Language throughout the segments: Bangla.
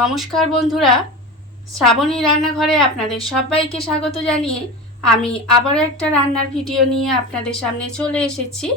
নমস্কার বন্ধুরা, শ্রাবণী রান্নাঘরে আপনাদের সবাইকে স্বাগত জানিয়ে আমি আবারও একটা রান্নার ভিডিও নিয়ে আপনাদের সামনে চলে এসেছি।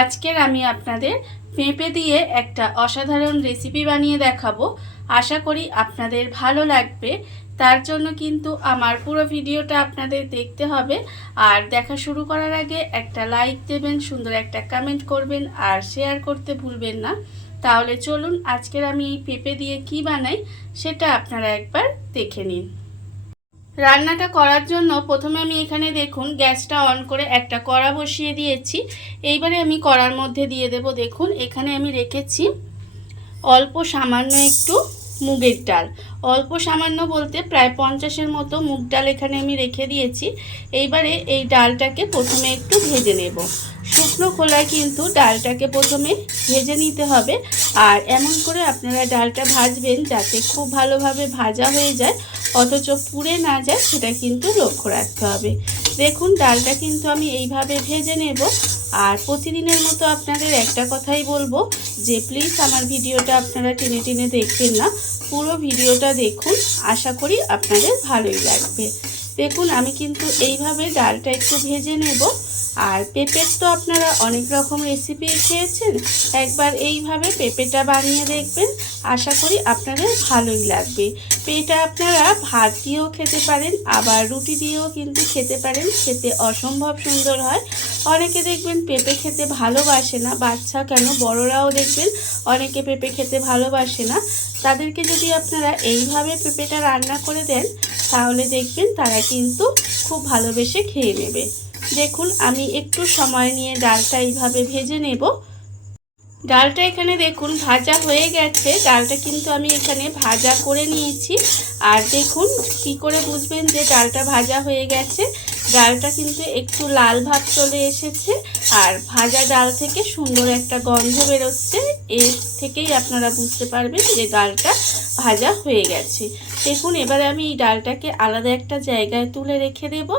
আজকের আমি আপনাদের পেঁপে দিয়ে একটা অসাধারণ রেসিপি বানিয়ে দেখাবো। আশা করি আপনাদের ভালো লাগবে। তার জন্য কিন্তু আমার পুরো ভিডিওটা আপনাদের দেখতে হবে। আর দেখা শুরু করার আগে একটা লাইক দেবেন, সুন্দর একটা কমেন্ট করবেন আর শেয়ার করতে ভুলবেন না। তাহলে চলুন আজকের আমি এই পেঁপে দিয়ে কি বানাই সেটা আপনারা একবার দেখে নিন। রান্নাটা করার জন্য প্রথমে আমি এখানে দেখুন গ্যাসটা অন করে একটা কড়া বসিয়ে দিয়েছি। এইবারে আমি কড়ার মধ্যে দিয়ে দেব, দেখুন এখানে আমি রেখেছি অল্প সামান্য একটু মুগের ডাল। অল্প সামান্য বলতে প্রায় 50-এর মতো মুগ ডাল এখানে আমি রেখে দিয়েছি। এইবারে এই ডালটাকে প্রথমে একটু ভেজে নেব। শুকনো খোলায় কিন্তু ডালটাকে প্রথমে ভেজে নিতে হবে। আর এমন করে আপনারা ডালটা ভাজবেন যাতে খুব ভালোভাবে ভাজা হয়ে যায়, অথচ পুড়ে না যায়, সেটা কিন্তু লক্ষ্য রাখতে হবে। দেখুন ডালটা কিন্তু আমি এইভাবে ভেজে নেব। আর প্রতিদিনের মতো আপনাদের একটা কথাই বলবো যে প্লিজ আমার ভিডিওটা আপনারা টেনে টেনে দেখবেন না, পুরো ভিডিওটা দেখুন, আশা করি আপনাদের ভালোই লাগবে। দেখুন আমি কিন্তু এইভাবে ডালটা একটু ভেজে নেব। আর পেঁপের তো আপনারা অনেক রকম রেসিপি খেয়েছেন, একবার এইভাবে পেঁপেটা বানিয়ে দেখবেন, আশা করি আপনাদের ভালোই লাগবে। পেঁপেটা আপনারা ভাত দিয়েও খেতে পারেন, আবার রুটি দিয়েও কিন্তু খেতে পারেন, খেতে অসম্ভব সুন্দর হয়। অনেকে দেখবেন পেঁপে খেতে ভালোবাসে না, বাচ্চা কেন বড়রাও দেখবেন অনেকে পেঁপে খেতে ভালোবাসে না। তাদেরকে যদি আপনারা এইভাবে পেঁপেটা রান্না করে দেন তাহলে দেখবেন তারা কিন্তু খুব ভালোবেসে খেয়ে নেবে। দেখুন আমি একটু সময় নিয়ে ডালটা এইভাবে ভেজে নেব। ডালটা এখানে দেখুন ভাজা হয়ে গেছে, ডালটা কিন্তু আমি এখানে ভাজা করে নিয়েছি। আর দেখুন কি করে বুঝবেন যে ডালটা ভাজা হয়ে গেছে, ডালটা কিন্তু একটু লাল ভাব চলে এসেছে আর ভাজা ডাল থেকে সুন্দর একটা গন্ধ বেরোচ্ছে, এর থেকেই আপনারা বুঝতে পারবেন যে ডালটা ভাজা হয়ে গেছে। দেখুন এবারে আমি এই ডালটাকে আলাদা একটা জায়গায় তুলে রেখে দেব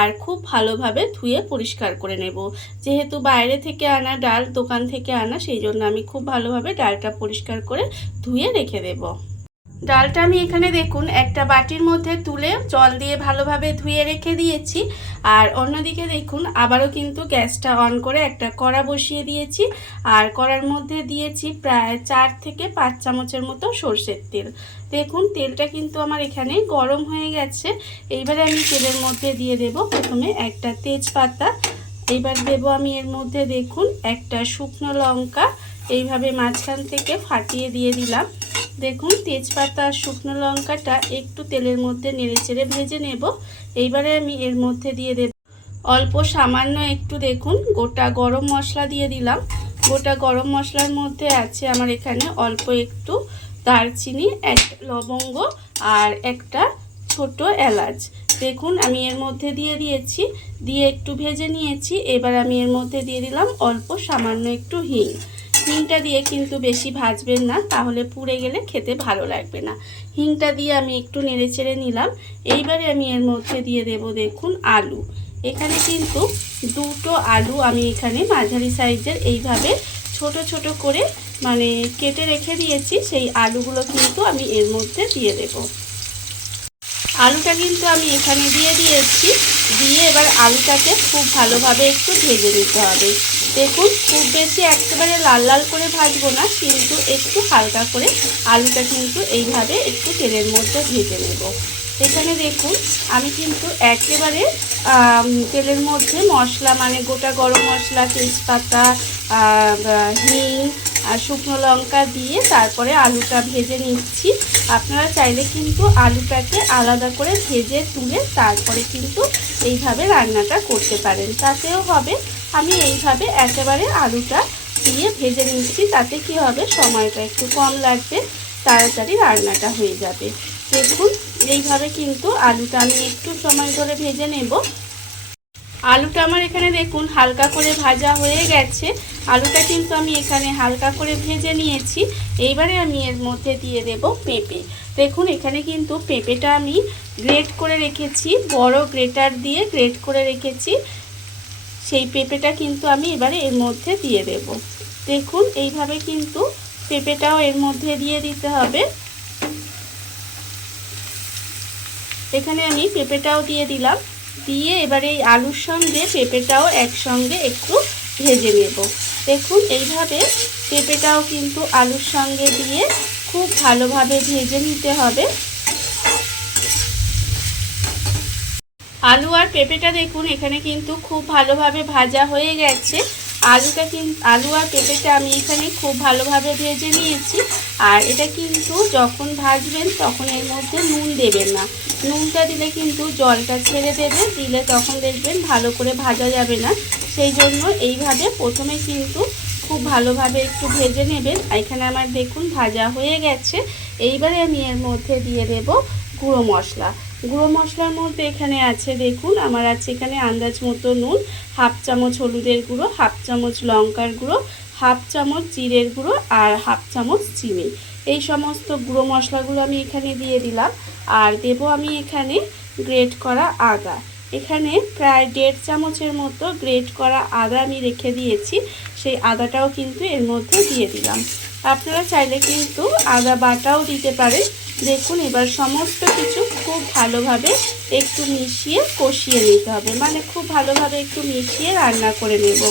আর খুব ভালোভাবে ধুয়ে পরিষ্কার করে নেব। যেহেতু বাইরে থেকে আনা ডাল, দোকান থেকে আনা, সেই জন্য আমি খুব ভালোভাবে ডালটা পরিষ্কার করে ধুয়ে রেখে দেব। ডালটা আমি এখানে দেখুন একটা বাটির মধ্যে তুলে জল দিয়ে ভালোভাবে ধুয়ে রেখে দিয়েছি। আর অন্যদিকে দেখুন আবারও কিন্তু গ্যাসটা অন করে একটা কড়া বসিয়ে দিয়েছি। আর কড়ার মধ্যে দিয়েছি প্রায় 4 থেকে 5 চামচের মতো সরষের তেল। দেখুন তেলটা কিন্তু আমার এখানে গরম হয়ে গেছে। এইবারে আমি তেলের মধ্যে দিয়ে দেব প্রথমে একটা তেজপাতা। এইবার দেব আমি এর মধ্যে দেখুন একটা শুকনো লঙ্কা, এইভাবে মাঝখান থেকে ফাটিয়ে দিয়ে দিলাম। দেখুন তেজপাতা আর শুকনো লঙ্কাটা একটু তেলের মধ্যে নেড়েচেড়ে ভেজে নেব। এইবারে আমি এর মধ্যে দিয়ে দেব অল্প সামান্য একটু দেখুন গোটা গরম মশলা দিয়ে দিলাম। গোটা গরম মশলার মধ্যে আছে আমার এখানে অল্প একটু দারচিনি, একটা লবঙ্গ আর একটা ছোট এলাচ। দেখুন আমি এর মধ্যে দিয়ে দিয়েছি, দিয়ে একটু ভেজে নিয়েছি। এবার আমি এর মধ্যে দিয়ে দিলাম অল্প সামান্য একটু হিং। হিংটা দিয়ে কিন্তু বেশি ভাজবেন না, তাহলে পুড়ে গেলে খেতে ভালো লাগবে না। হিংটা দিয়ে আমি একটু নেড়েচেড়ে নিলাম। এইবারে আমি এর মধ্যে দিয়ে দেব দেখুন আলু। এখানে কিন্তু দুটো আলু আমি এখানে মাঝারি সাইজের এইভাবে ছোট ছোট করে মানে কেটে রেখে দিয়েছি, সেই আলুগুলো কিন্তু আমি এর মধ্যে দিয়ে দেব। আলুটা কিন্তু আমি এখানে দিয়ে দিয়েছি, দিয়ে এবার আলুটাকে খুব ভালোভাবে একটু ভেজে নিতে হবে। দেখুন খুব বেশি একেবারে লাল লাল করে ভাজবো না, কিন্তু একটু হালকা করে আলুটা কিন্তু এইভাবে একটু তেলের মধ্যে ভেজে নেব। এখানে দেখুন আমি কিন্তু একেবারে তেলের মধ্যে মশলা মানে গোটা গরম মশলা, তেজপাতা, হিং আর শুকনো লঙ্কা দিয়ে তারপরে আলুটা ভেজে নিচ্ছি। আপনারা চাইলে কিন্তু আলুটাকে আলাদা করে ভেজে তুলে তারপরে কিন্তু এইভাবে রান্নাটা করতে পারেন, তাতেও হবে। আমি এইভাবে একেবারে আলুটা দিয়ে ভেজে নিচ্ছি, তাতে কি হবে সময়টা একটু কম লাগবে, তাড়াতাড়ি রান্নাটা হয়ে যাবে। দেখুন এইভাবে কিন্তু আলুটা আমি একটু সময় ধরে ভেজে নেব। আলুটা আমার এখানে দেখুন হালকা করে ভাজা হয়ে গেছে। আলুটা কিন্তু আমি এখানে হালকা করে ভেজে নিয়েছি। এইবারে আমি এর মধ্যে দিয়ে দেব পেঁপে। দেখুন এখানে কিন্তু পেঁপেটা আমি গ্রেট করে রেখেছি, বড় গ্রেটার দিয়ে গ্রেট করে রেখেছি। সেই পেঁপেটা কিন্তু আমি এবারে এর মধ্যে দিয়ে দেব। দেখুন এইভাবে কিন্তু পেঁপেটাও এর মধ্যে দিয়ে দিতে হবে। এখানে আমি পেঁপেটাও দিয়ে দিলাম, দিয়ে এবারে এই আলুর সঙ্গে পেঁপেটাও একসঙ্গে একটু ভেজে নেব। দেখুন এইভাবে পেঁপেটাও কিন্তু আলুর সঙ্গে দিয়ে খুব ভালোভাবে ভেজে নিতে হবে। আলু আর পেঁপেটা দেখুন এখানে কিন্তু খুব ভালোভাবে ভাজা হয়ে গেছে। আলু আর পেঁপেটা আমি এখানে খুব ভালোভাবে ভেজে নিয়েছি। আর এটা কিন্তু যখন ভাজবেন তখন এর মধ্যে নুন দেবেন না, নুনটা দিলে কিন্তু জলটা ছেড়ে দেবে, দিলে তখন দেখবেন ভালো করে ভাজা যাবে না। সেই জন্য এইভাবে প্রথমে কিন্তু খুব ভালোভাবে একটু ভেজে নেবেন। এখানে আমার দেখুন ভাজা হয়ে গেছে। এইবারে আমি এর মধ্যে দিয়ে দেব গুঁড়ো মশলা। গুঁড়ো মশলার মধ্যে এখানে আছে দেখুন আমার আছে এখানে আন্দাজ মতো নুন, হাফ চামচ হলুদের গুঁড়ো, হাফ চামচ লঙ্কার গুঁড়ো, হাফ চামচ জিরের গুঁড়ো আর হাফ চামচ চিনি। এই সমস্ত গুঁড়ো মশলাগুলো আমি এখানে দিয়ে দিলাম। আর দেব আমি এখানে গ্রেট করা আদা। এখানে প্রায় 1.5 চামচের মতো গ্রেট করা আদা আমি রেখে দিয়েছি, সেই আদাটাও কিন্তু এর মধ্যে দিয়ে দিলাম। আপনারা চাইলে কিন্তু আদা বাটাও দিতে পারেন। দেখুন এবার সমস্ত কিছু খুব ভালোভাবে একটু মিশিয়ে কষিয়ে নিতে হবে, মানে খুব ভালোভাবে একটু মিশিয়ে রান্না করে নেব।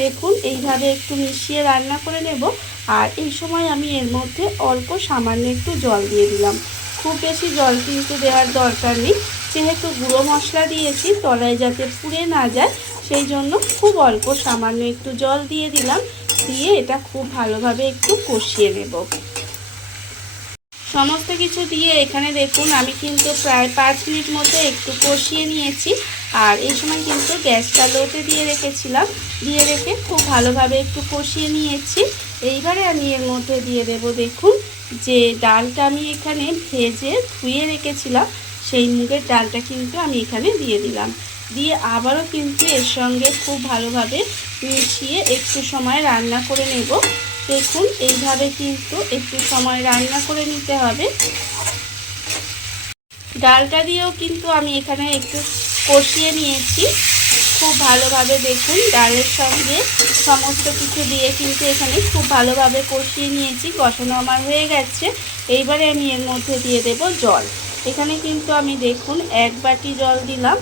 দেখুন এইভাবে একটু মিশিয়ে রান্না করে নেব। আর এই সময় আমি এর মধ্যে অল্প সামান্য একটু জল দিয়ে দিলাম। খুব বেশি জল কিন্তু দেওয়ার দরকার নেই, যেহেতু গুঁড়ো মশলা দিয়েছি তলায় যাতে পুড়ে না যায়, সেই জন্য খুব অল্প সামান্য একটু জল দিয়ে দিলাম। দিয়ে এটা খুব ভালোভাবে একটু কষিয়ে নেব। সমস্ত কিছু দিয়ে এখানে দেখুন আমি কিন্তু প্রায় 5 মিনিট মতো একটু কষিয়ে নিয়েছি। আর এই সময় কিন্তু গ্যাসটা লোতে দিয়ে রেখেছিলাম, দিয়ে রেখে খুব ভালোভাবে একটু কষিয়ে নিয়েছি। এইবারে আমি এর মধ্যে দিয়ে দেব দেখুন যে ডালটা আমি এখানে ভেজে ধুয়ে রেখেছিলাম, সেই মুগের ডালটা কিন্তু আমি এখানে দিয়ে দিলাম। দিয়ে আবারও কিন্তু এর সঙ্গে খুব ভালোভাবে মিশিয়ে একটু সময় রান্না করে নেব। দেখুন এইভাবে কিন্তু একটু সময় রান্না করে নিতে হবে। ডালটা দিয়েও কিন্তু আমি এখানে একটু কষিয়ে নিয়েছি খুব ভালোভাবে। দেখুন ডালের সঙ্গে সমস্ত কিছু দিয়ে কিন্তু এখানে খুব ভালোভাবে কষিয়ে নিয়েছি, কষানো আমার হয়ে গেছে। এইবারে আমি এর মধ্যে দিয়ে দেব জল। এখানে কিন্তু আমি দেখুন 1 বাটি জল দিলাম,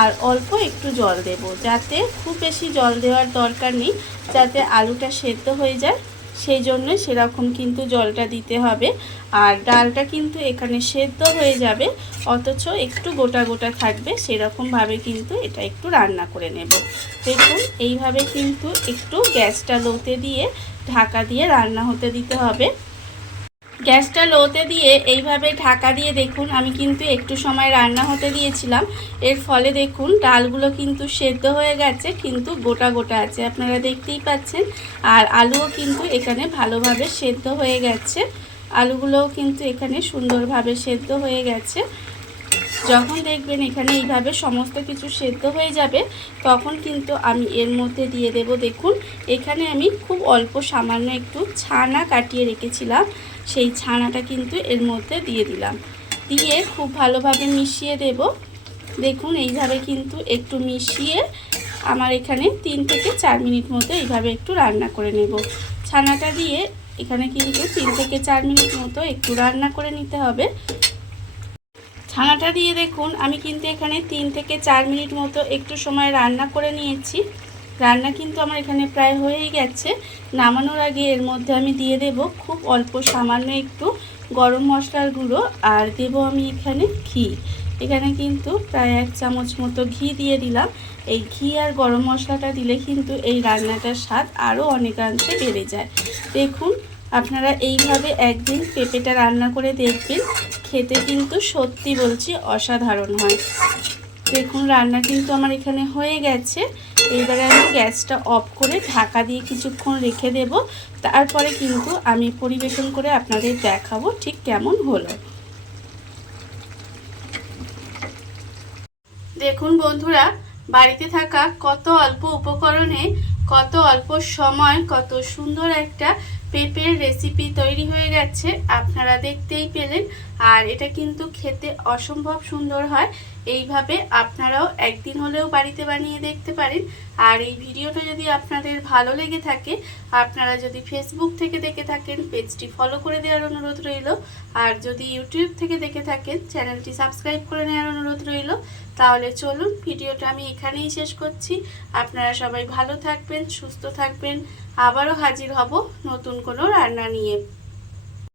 আর অল্প একটু জল দেব, যাতে খুব বেশি জল দেওয়ার দরকার নেই, যাতে আলুটা সেদ্ধ হয়ে যায়, সেই জন্য সেরকম কিন্তু জলটা দিতে হবে। আর ডালটা কিন্তু এখানে সেদ্ধ হয়ে যাবে, অথচ একটু গোটা গোটা থাকবে, সেরকমভাবে কিন্তু এটা একটু রান্না করে নেব। দেখুন এইভাবে কিন্তু একটু গ্যাসটা লোতে দিয়ে ঢাকা দিয়ে রান্না হতে দিতে হবে। গ্যাসটা লোতে দিয়ে এইভাবে ঢাকা দিয়ে দেখুন আমি কিন্তু একটু সময় রান্না হতে দিয়েছিলাম। এর ফলে দেখুন ডালগুলো কিন্তু সেদ্ধ হয়ে গেছে, কিন্তু গোটা গোটা আছে, আপনারা দেখতেই পাচ্ছেন। আর আলুও কিন্তু এখানে ভালোভাবে সেদ্ধ হয়ে গেছে, আলুগুলোও কিন্তু এখানে সুন্দরভাবে সেদ্ধ হয়ে গেছে। যখন দেখবেন এখানে এইভাবে সমস্ত কিছু সেদ্ধ হয়ে যাবে, তখন কিন্তু আমি এর মধ্যে দিয়ে দেব দেখুন এখানে আমি খুব অল্প সামান্য একটু ছানা কাটিয়ে রেখেছিলাম, সেই ছানাটা কিন্তু এর মধ্যে দিয়ে দিলাম। দিয়ে খুব ভালোভাবে মিশিয়ে দেব। দেখুন এইভাবে কিন্তু একটু মিশিয়ে আমার এখানে 3 থেকে 4 মিনিট মতো এইভাবে একটু রান্না করে নেব। ছানাটা দিয়ে এখানে কিন্তু 3 থেকে 4 মিনিট মতো একটু রান্না করে নিতে হবে। ছানাটা দিয়ে দেখুন আমি কিন্তু এখানে 3 থেকে 4 মিনিট মতো একটু সময় রান্না করে নিয়েছি। রান্না কিন্তু আমার এখানে প্রায় হয়েই গেছে। নামানোর আগে এর মধ্যে আমি দিয়ে দেব খুব অল্প সামান্য একটু গরম মশলার গুঁড়ো, আর দেব আমি এখানে ঘি। এখানে কিন্তু প্রায় 1 চামচ মতো ঘি দিয়ে দিলাম। এই ঘি আর গরম মশলাটা দিলে কিন্তু এই রান্নাটার স্বাদ আরও অনেকাংশে বেড়ে যায়। দেখুন আপনারা এইভাবে একদিন পেঁপেটা রান্না করে দেখবেন, খেতে কিন্তু সত্যি বলছি অসাধারণ হয়। দেখুন রান্না কিন্তু আমার এখানে হয়ে গেছে। এবারে আমি গ্যাসটা অফ করে ঢাকা দিয়ে কিছুক্ষণ রেখে দেব, তারপরে কিন্তু আমি পরিবেশন করে আপনাদের দেখাবো ঠিক কেমন হলো। দেখুন বন্ধুরা, বাড়িতে থাকা কত অল্প উপকরণে কত অল্প সময় কত সুন্দর একটা পেঁপের রেসিপি তৈরি হয়ে গেছে, আপনারা দেখতেই পেলেন। আর এটা কিন্তু খেতে অসম্ভব সুন্দর হয়। এইভাবে আপনারাও একদিন হলেও বাড়িতে বানিয়ে দেখতে পারেন। আর এই ভিডিওটা যদি আপনাদের ভালো লেগে থাকে, আপনারা যদি ফেসবুক থেকে দেখে থাকেন পেজটি ফলো করে দেওয়ার অনুরোধ রইল। আর যদি ইউটিউব থেকে দেখে থাকেন চ্যানেলটি সাবস্ক্রাইব করে নেওয়ার অনুরোধ রইল। তাহলে চলুন ভিডিওটা আমি এখানেই শেষ করছি। আপনারা সবাই ভালো থাকবেন, সুস্থ থাকবেন। আবারও হাজির হব নতুন কোনো রান্না নিয়ে।